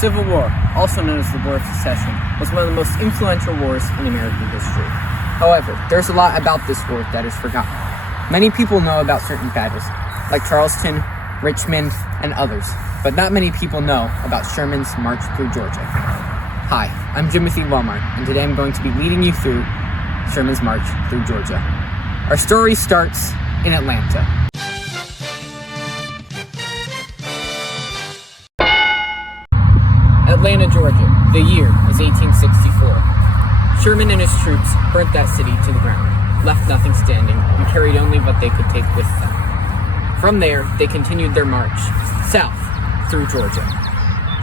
Civil War, also known as the War of Secession, was one of the most influential wars in American history. However, there's a lot about this war that is forgotten. Many people know about certain battles, like Charleston, Richmond, and others, but not many people know about Sherman's march through Georgia. Hi, I'm Timothy Walmart, and today I'm going to be leading you through Sherman's march through Georgia. Our story starts in Atlanta. Atlanta, Georgia. The year is 1864. Sherman and his troops burnt that city to the ground, left nothing standing, and carried only what they could take with them. From there, they continued their march south through Georgia.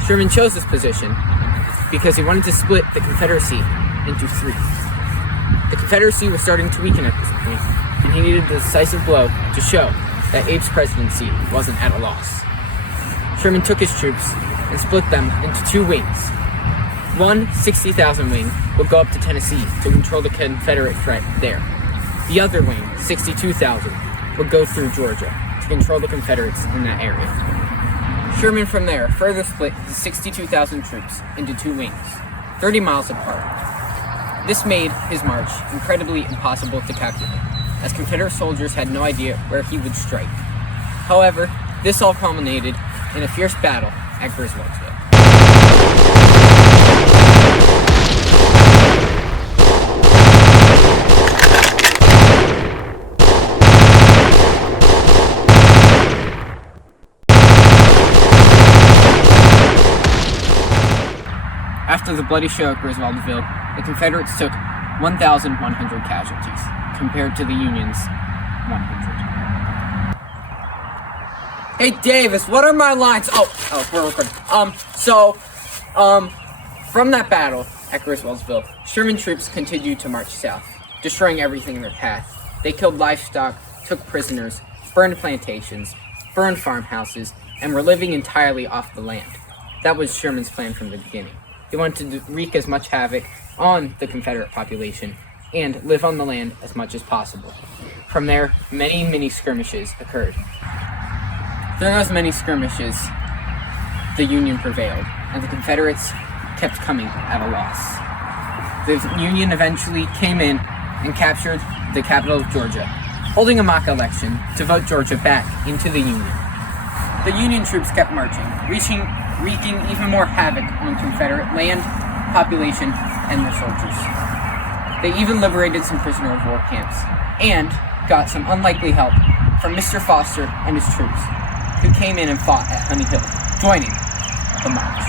Sherman chose this position because he wanted to split the Confederacy into three. The Confederacy was starting to weaken at this point, and he needed a decisive blow to show that Abe's presidency wasn't at a loss. Sherman took his troops and split them into two wings. One 60,000 wing would go up to Tennessee to control the Confederate threat there. The other wing, 62,000, would go through Georgia to control the Confederates in that area. Sherman from there further split his 62,000 troops into two wings, 30 miles apart. This made his march incredibly impossible to calculate, as Confederate soldiers had no idea where he would strike. However, this all culminated in a fierce battle at Griswoldsville. After the bloody show at Griswoldville, the Confederates took 1,100 casualties, compared to the Union's 100. Hey Davis, what are my lines? Oh, we're recording. From that battle at Griswoldsville, Sherman troops continued to march south, destroying everything in their path. They killed livestock, took prisoners, burned plantations, burned farmhouses, and were living entirely off the land. That was Sherman's plan from the beginning. He wanted to wreak as much havoc on the Confederate population and live on the land as much as possible. From there, many skirmishes occurred. During those many skirmishes, the Union prevailed, and the Confederates kept coming at a loss. The Union eventually came in and captured the capital of Georgia, holding a mock election to vote Georgia back into the Union. The Union troops kept marching, wreaking even more havoc on Confederate land, population, and their soldiers. They even liberated some prisoner of war camps, and got some unlikely help from Mr. Foster and his troops, who came in and fought at Honey Hill, joining the march.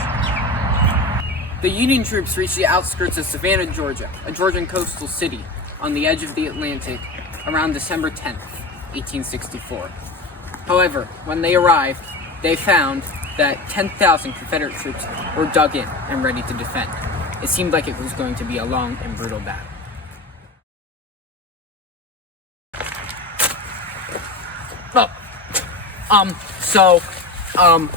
The Union troops reached the outskirts of Savannah, Georgia, a Georgian coastal city on the edge of the Atlantic, around December 10th, 1864. However, when they arrived, they found that 10,000 Confederate troops were dug in and ready to defend. It seemed like it was going to be a long and brutal battle.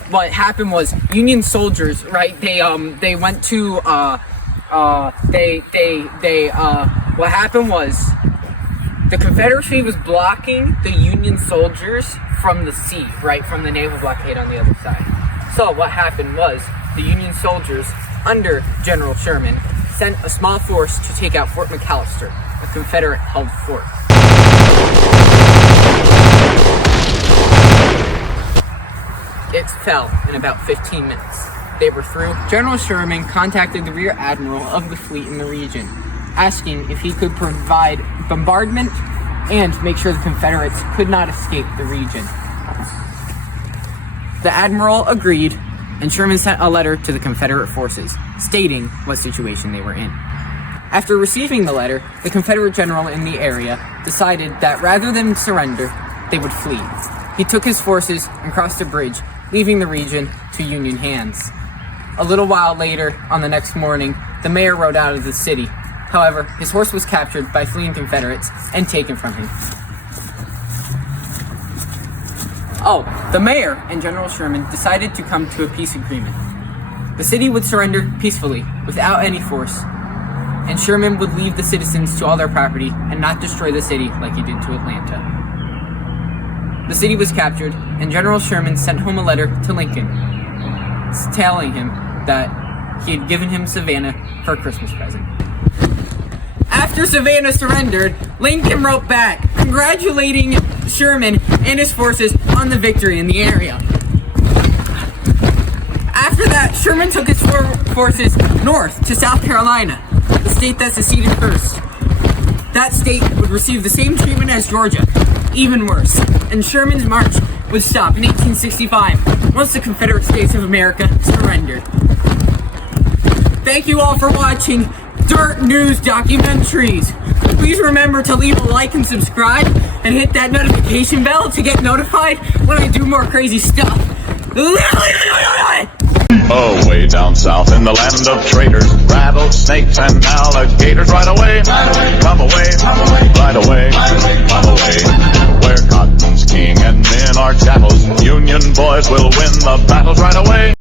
What happened was Union soldiers, right? They went to what happened was the Confederacy was blocking the Union soldiers from the sea, right? From the naval blockade on the other side. So what happened was the Union soldiers under General Sherman sent a small force to take out Fort McAllister, a Confederate-held fort. It fell in about 15 minutes. They were through. General Sherman contacted the rear admiral of the fleet in the region, asking if he could provide bombardment and make sure the Confederates could not escape the region. The admiral agreed, and Sherman sent a letter to the Confederate forces, stating what situation they were in. After receiving the letter, the Confederate general in the area decided that rather than surrender, they would flee. He took his forces and crossed a bridge, leaving the region to Union hands. A little while later, on the next morning, the mayor rode out of the city. However, his horse was captured by fleeing Confederates and taken from him. The mayor and General Sherman decided to come to a peace agreement. The city would surrender peacefully, without any force, and Sherman would leave the citizens to all their property and not destroy the city like he did to Atlanta. The city was captured, and General Sherman sent home a letter to Lincoln, telling him that he had given him Savannah for a Christmas present. After Savannah surrendered, Lincoln wrote back, congratulating Sherman and his forces on the victory in the area. After that, Sherman took his forces north to South Carolina, the state that seceded first. That state would receive the same treatment as Georgia, even worse, and Sherman's march would stop in 1865 once the Confederate States of America surrendered. Thank you all for watching Dirt News Documentaries. Please remember to leave a like and subscribe and hit that notification bell to get notified when I do more crazy stuff. Oh, way down south in the land of traitors, rattlesnakes and alligators. Right away, come away, right away, come away. Where cotton's king and men are chattels, Union boys will win the battles right away.